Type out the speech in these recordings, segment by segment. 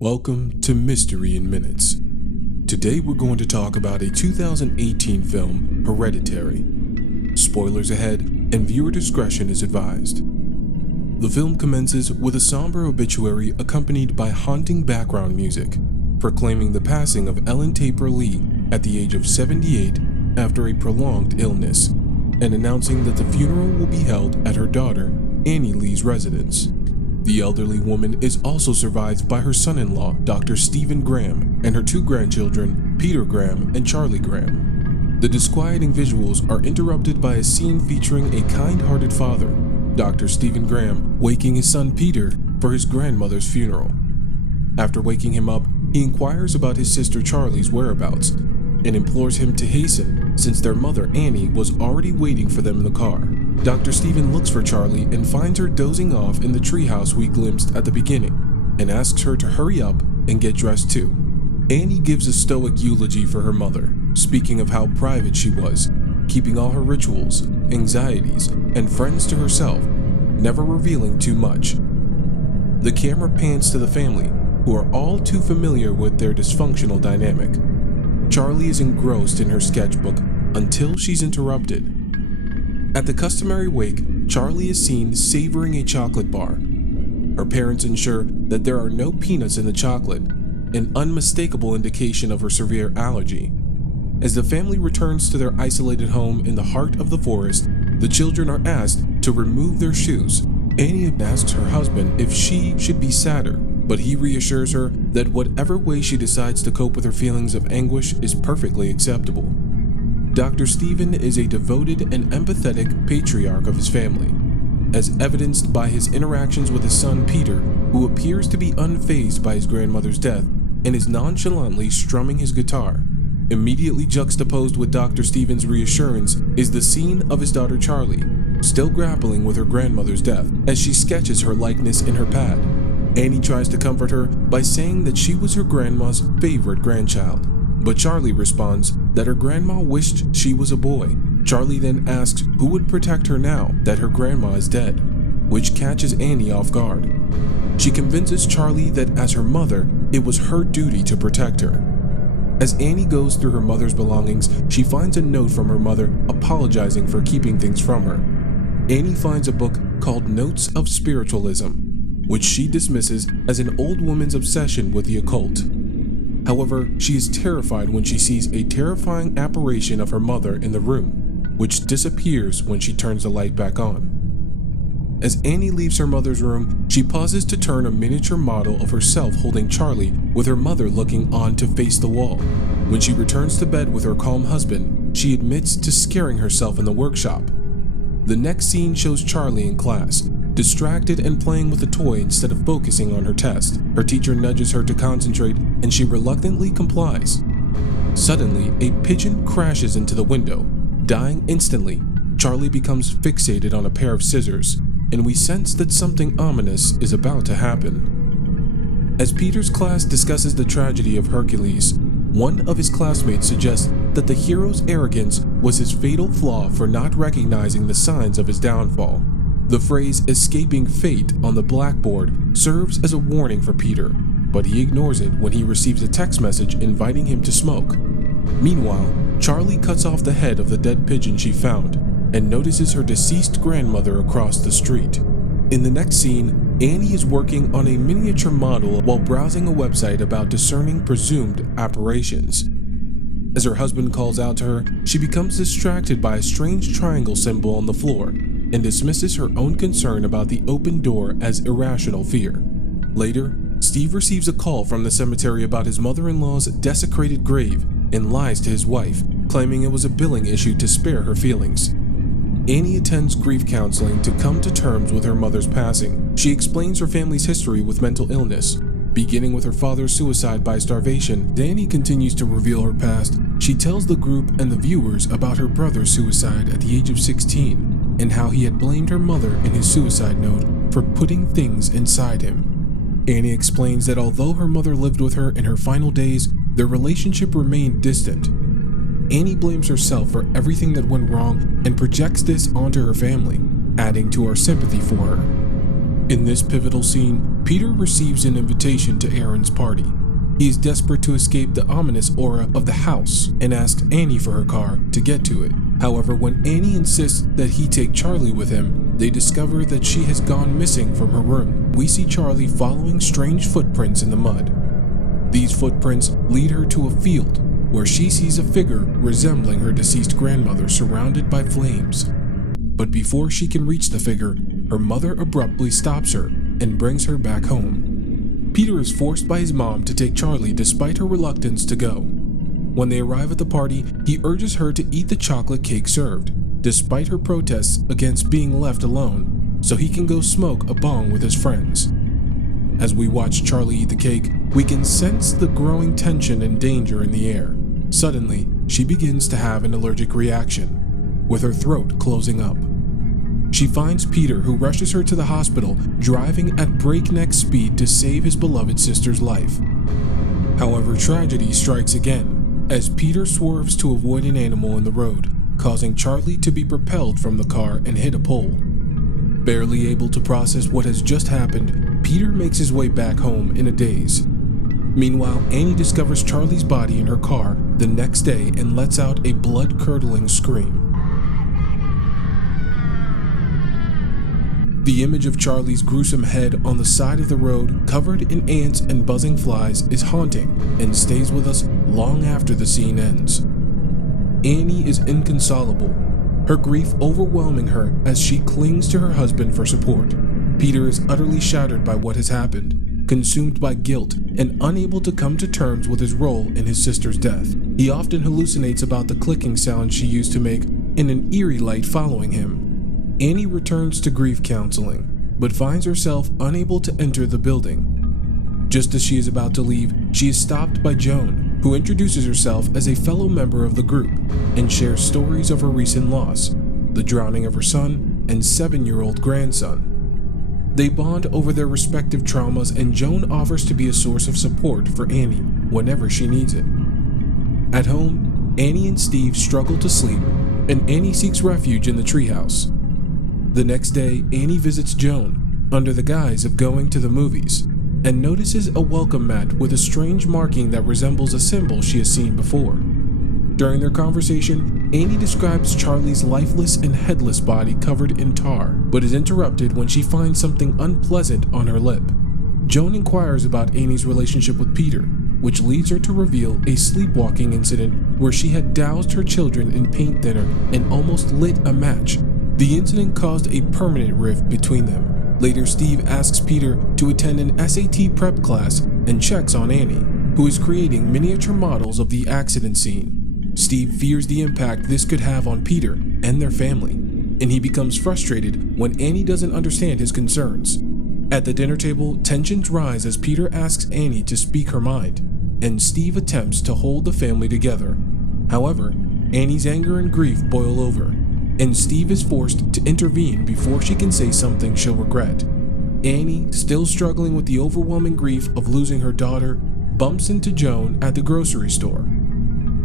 Welcome to Mystery in Minutes. Today we're going to talk about a 2018 film, Hereditary. Spoilers ahead, and viewer discretion is advised. The film commences with a somber obituary accompanied by haunting background music, proclaiming the passing of Ellen Taper Lee at the age of 78 after a prolonged illness, and announcing that the funeral will be held at her daughter, Annie Lee's residence. The elderly woman is also survived by her son-in-law, Dr. Stephen Graham, and her two grandchildren, Peter Graham and Charlie Graham. The disquieting visuals are interrupted by a scene featuring a kind-hearted father, Dr. Stephen Graham, waking his son Peter for his grandmother's funeral. After waking him up, he inquires about his sister Charlie's whereabouts and implores him to hasten since their mother Annie was already waiting for them in the car. Dr. Stephen looks for Charlie and finds her dozing off in the treehouse we glimpsed at the beginning and asks her to hurry up and get dressed too. Annie gives a stoic eulogy for her mother, speaking of how private she was, keeping all her rituals, anxieties, and friends to herself, never revealing too much. The camera pans to the family, who are all too familiar with their dysfunctional dynamic. Charlie is engrossed in her sketchbook until she's interrupted. At the customary wake, Charlie is seen savoring a chocolate bar. Her parents ensure that there are no peanuts in the chocolate, an unmistakable indication of her severe allergy. As the family returns to their isolated home in the heart of the forest, the children are asked to remove their shoes. Annie asks her husband if she should be sadder, but he reassures her that whatever way she decides to cope with her feelings of anguish is perfectly acceptable. Dr. Stephen is a devoted and empathetic patriarch of his family, as evidenced by his interactions with his son Peter, who appears to be unfazed by his grandmother's death and is nonchalantly strumming his guitar. Immediately juxtaposed with Dr. Stephen's reassurance is the scene of his daughter Charlie, still grappling with her grandmother's death, as she sketches her likeness in her pad. Annie tries to comfort her by saying that she was her grandma's favorite grandchild, but Charlie responds that her grandma wished she was a boy. Charlie then asks who would protect her now that her grandma is dead, which catches Annie off guard. She convinces Charlie that as her mother, it was her duty to protect her. As Annie goes through her mother's belongings, she finds a note from her mother apologizing for keeping things from her. Annie finds a book called Notes of Spiritualism, which she dismisses as an old woman's obsession with the occult. However, she is terrified when she sees a terrifying apparition of her mother in the room, which disappears when she turns the light back on. As Annie leaves her mother's room, she pauses to turn a miniature model of herself holding Charlie, with her mother looking on to face the wall. When she returns to bed with her calm husband, she admits to scaring herself in the workshop. The next scene shows Charlie in class, distracted and playing with a toy instead of focusing on her test. Her teacher nudges her to concentrate, and she reluctantly complies. Suddenly, a pigeon crashes into the window. Dying instantly, Charlie becomes fixated on a pair of scissors, and we sense that something ominous is about to happen. As Peter's class discusses the tragedy of Hercules, one of his classmates suggests that the hero's arrogance was his fatal flaw for not recognizing the signs of his downfall. The phrase "escaping fate" on the blackboard serves as a warning for Peter, but he ignores it when he receives a text message inviting him to smoke. Meanwhile, Charlie cuts off the head of the dead pigeon she found and notices her deceased grandmother across the street. In the next scene, Annie is working on a miniature model while browsing a website about discerning presumed apparitions. As her husband calls out to her, she becomes distracted by a strange triangle symbol on the floor and dismisses her own concern about the open door as irrational fear. Later, Steve receives a call from the cemetery about his mother-in-law's desecrated grave and lies to his wife, claiming it was a billing issue to spare her feelings. Annie attends grief counseling to come to terms with her mother's passing. She explains her family's history with mental illness, beginning with her father's suicide by starvation. Annie continues to reveal her past. She tells the group and the viewers about her brother's suicide at the age of 16 and how he had blamed her mother in his suicide note for putting things inside him. Annie explains that although her mother lived with her in her final days, their relationship remained distant. Annie blames herself for everything that went wrong and projects this onto her family, adding to our sympathy for her. In this pivotal scene, Peter receives an invitation to Aaron's party. He is desperate to escape the ominous aura of the house and asks Annie for her car to get to it. However, when Annie insists that he take Charlie with him, they discover that she has gone missing from her room. We see Charlie following strange footprints in the mud. These footprints lead her to a field where she sees a figure resembling her deceased grandmother surrounded by flames. But before she can reach the figure, her mother abruptly stops her and brings her back home. Peter is forced by his mom to take Charlie despite her reluctance to go. When they arrive at the party, he urges her to eat the chocolate cake served, despite her protests against being left alone, so he can go smoke a bong with his friends. As we watch Charlie eat the cake, we can sense the growing tension and danger in the air. Suddenly, she begins to have an allergic reaction, with her throat closing up. She finds Peter, who rushes her to the hospital, driving at breakneck speed to save his beloved sister's life. However, tragedy strikes again, as Peter swerves to avoid an animal in the road, causing Charlie to be propelled from the car and hit a pole. Barely able to process what has just happened, Peter makes his way back home in a daze. Meanwhile, Annie discovers Charlie's body in her car the next day and lets out a blood-curdling scream. The image of Charlie's gruesome head on the side of the road, covered in ants and buzzing flies, is haunting and stays with us long after the scene ends. Annie is inconsolable, her grief overwhelming her as she clings to her husband for support. Peter is utterly shattered by what has happened, consumed by guilt, and unable to come to terms with his role in his sister's death. He often hallucinates about the clicking sound she used to make in an eerie light following him. Annie returns to grief counseling, but finds herself unable to enter the building. Just as she is about to leave, she is stopped by Joan, who introduces herself as a fellow member of the group and shares stories of her recent loss, the drowning of her son and 7-year-old grandson. They bond over their respective traumas, and Joan offers to be a source of support for Annie whenever she needs it. At home, Annie and Steve struggle to sleep, and Annie seeks refuge in the treehouse. The next day, Annie visits Joan under the guise of going to the movies and notices a welcome mat with a strange marking that resembles a symbol she has seen before. During their conversation, Annie describes Charlie's lifeless and headless body covered in tar, but is interrupted when she finds something unpleasant on her lip. Joan inquires about Annie's relationship with Peter, which leads her to reveal a sleepwalking incident where she had doused her children in paint thinner and almost lit a match. The incident caused a permanent rift between them. Later, Steve asks Peter to attend an SAT prep class and checks on Annie, who is creating miniature models of the accident scene. Steve fears the impact this could have on Peter and their family, and he becomes frustrated when Annie doesn't understand his concerns. At the dinner table, tensions rise as Peter asks Annie to speak her mind, and Steve attempts to hold the family together. However, Annie's anger and grief boil over, and Steve is forced to intervene before she can say something she'll regret. Annie, still struggling with the overwhelming grief of losing her daughter, bumps into Joan at the grocery store.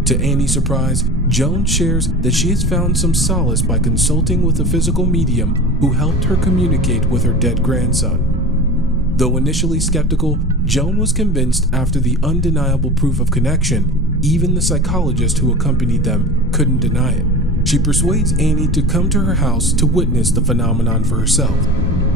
To Annie's surprise, Joan shares that she has found some solace by consulting with a physical medium who helped her communicate with her dead grandson. Though initially skeptical, Joan was convinced after the undeniable proof of connection. Even the psychologist who accompanied them couldn't deny it. She persuades Annie to come to her house to witness the phenomenon for herself.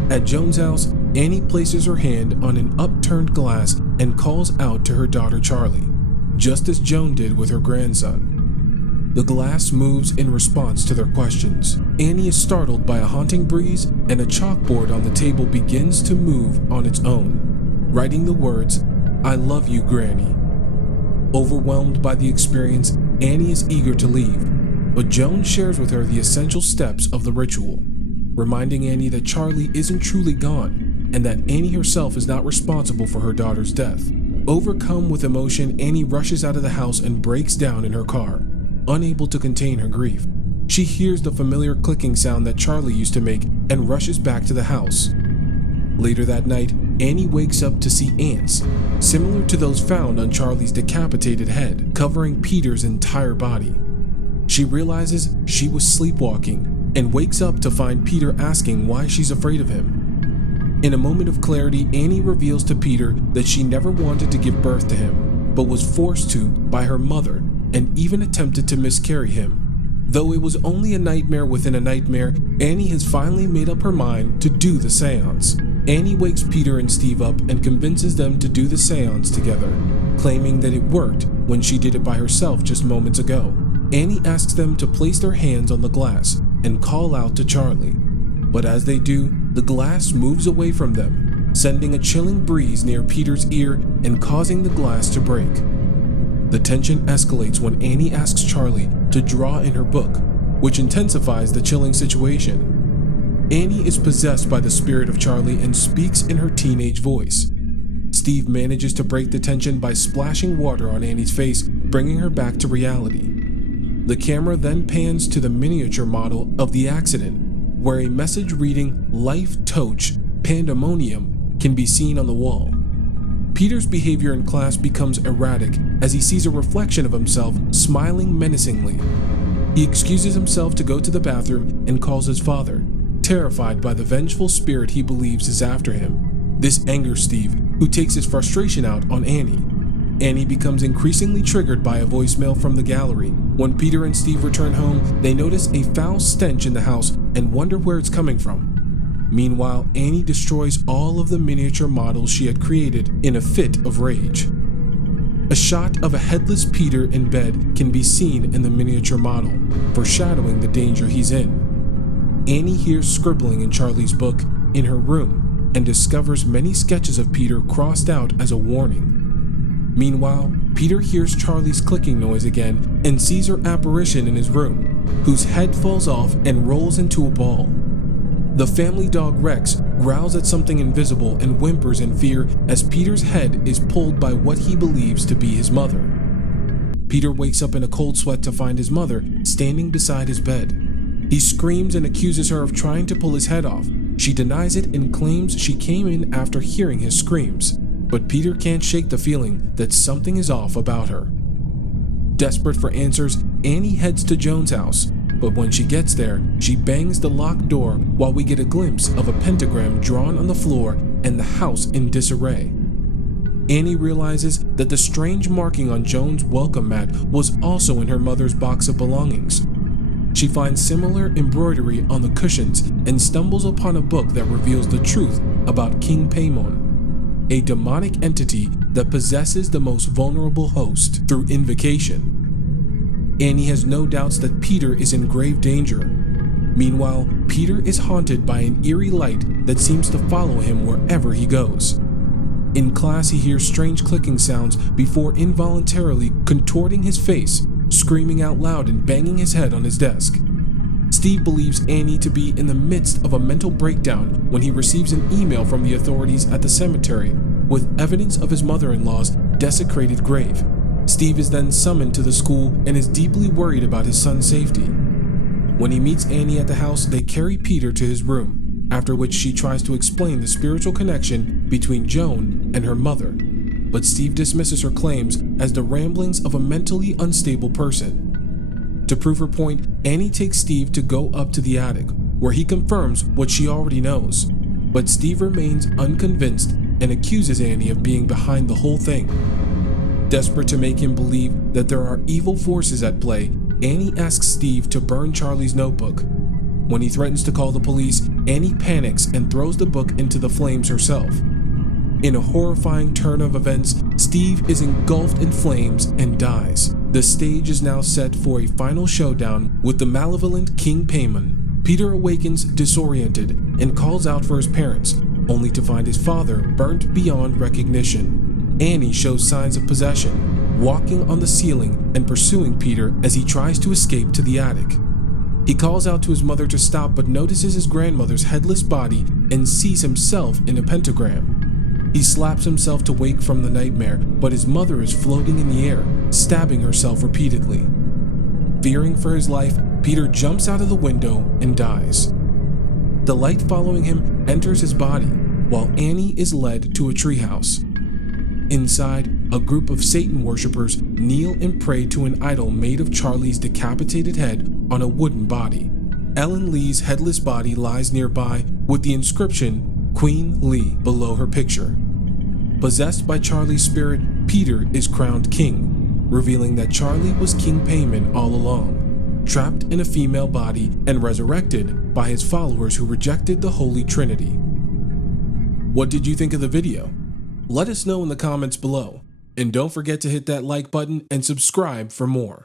At Joan's house, Annie places her hand on an upturned glass and calls out to her daughter Charlie, just as Joan did with her grandson. The glass moves in response to their questions. Annie is startled by a haunting breeze, and a chalkboard on the table begins to move on its own, writing the words, "I love you, Granny." Overwhelmed by the experience, Annie is eager to leave, but Joan shares with her the essential steps of the ritual, reminding Annie that Charlie isn't truly gone and that Annie herself is not responsible for her daughter's death. Overcome with emotion, Annie rushes out of the house and breaks down in her car, unable to contain her grief. She hears the familiar clicking sound that Charlie used to make and rushes back to the house. Later that night, Annie wakes up to see ants, similar to those found on Charlie's decapitated head, covering Peter's entire body. She realizes she was sleepwalking and wakes up to find Peter asking why she's afraid of him. In a moment of clarity, Annie reveals to Peter that she never wanted to give birth to him, but was forced to by her mother, and even attempted to miscarry him. Though it was only a nightmare within a nightmare, Annie has finally made up her mind to do the seance. Annie wakes Peter and Steve up and convinces them to do the seance together, claiming that it worked when she did it by herself just moments ago. Annie asks them to place their hands on the glass and call out to Charlie. But as they do, the glass moves away from them, sending a chilling breeze near Peter's ear and causing the glass to break. The tension escalates when Annie asks Charlie to draw in her book, which intensifies the chilling situation. Annie is possessed by the spirit of Charlie and speaks in her teenage voice. Steve manages to break the tension by splashing water on Annie's face, bringing her back to reality. The camera then pans to the miniature model of the accident, where a message reading "Life Toch Pandemonium" can be seen on the wall. Peter's behavior in class becomes erratic as he sees a reflection of himself smiling menacingly. He excuses himself to go to the bathroom and calls his father, terrified by the vengeful spirit he believes is after him. This angers Steve, who takes his frustration out on Annie. Annie becomes increasingly triggered by a voicemail from the gallery. When Peter and Steve return home, they notice a foul stench in the house and wonder where it's coming from. Meanwhile, Annie destroys all of the miniature models she had created in a fit of rage. A shot of a headless Peter in bed can be seen in the miniature model, foreshadowing the danger he's in. Annie hears scribbling in Charlie's book in her room and discovers many sketches of Peter crossed out as a warning. Meanwhile, Peter hears Charlie's clicking noise again and sees her apparition in his room, whose head falls off and rolls into a ball. The family dog Rex growls at something invisible and whimpers in fear as Peter's head is pulled by what he believes to be his mother. Peter wakes up in a cold sweat to find his mother standing beside his bed. He screams and accuses her of trying to pull his head off. She denies it and claims she came in after hearing his screams, but Peter can't shake the feeling that something is off about her. Desperate for answers, Annie heads to Joan's house. But when she gets there, she bangs the locked door while we get a glimpse of a pentagram drawn on the floor and the house in disarray. Annie realizes that the strange marking on Joan's welcome mat was also in her mother's box of belongings. She finds similar embroidery on the cushions and stumbles upon a book that reveals the truth about King Paimon, a demonic entity that possesses the most vulnerable host through invocation. Annie has no doubts that Peter is in grave danger. Meanwhile, Peter is haunted by an eerie light that seems to follow him wherever he goes. In class, he hears strange clicking sounds before involuntarily contorting his face, screaming out loud and banging his head on his desk. Steve believes Annie to be in the midst of a mental breakdown when he receives an email from the authorities at the cemetery with evidence of his mother-in-law's desecrated grave. Steve is then summoned to the school and is deeply worried about his son's safety. When he meets Annie at the house, they carry Peter to his room, after which she tries to explain the spiritual connection between Joan and her mother. But Steve dismisses her claims as the ramblings of a mentally unstable person. To prove her point, Annie takes Steve to go up to the attic, where he confirms what she already knows. But Steve remains unconvinced and accuses Annie of being behind the whole thing. Desperate to make him believe that there are evil forces at play, Annie asks Steve to burn Charlie's notebook. When he threatens to call the police, Annie panics and throws the book into the flames herself. In a horrifying turn of events, Steve is engulfed in flames and dies. The stage is now set for a final showdown with the malevolent King Paimon. Peter awakens disoriented and calls out for his parents, only to find his father burnt beyond recognition. Annie shows signs of possession, walking on the ceiling and pursuing Peter as he tries to escape to the attic. He calls out to his mother to stop but notices his grandmother's headless body and sees himself in a pentagram. He slaps himself to wake from the nightmare, but his mother is floating in the air, stabbing herself repeatedly. Fearing for his life, Peter jumps out of the window and dies. The light following him enters his body, while Annie is led to a treehouse. Inside, a group of Satan worshippers kneel and pray to an idol made of Charlie's decapitated head on a wooden body. Ellen Lee's headless body lies nearby with the inscription, Queen Lee below her picture. Possessed by Charlie's spirit, Peter is crowned king, revealing that Charlie was King Payman all along, trapped in a female body and resurrected by his followers who rejected the Holy Trinity. What did you think of the video? Let us know in the comments below, and don't forget to hit that like button and subscribe for more.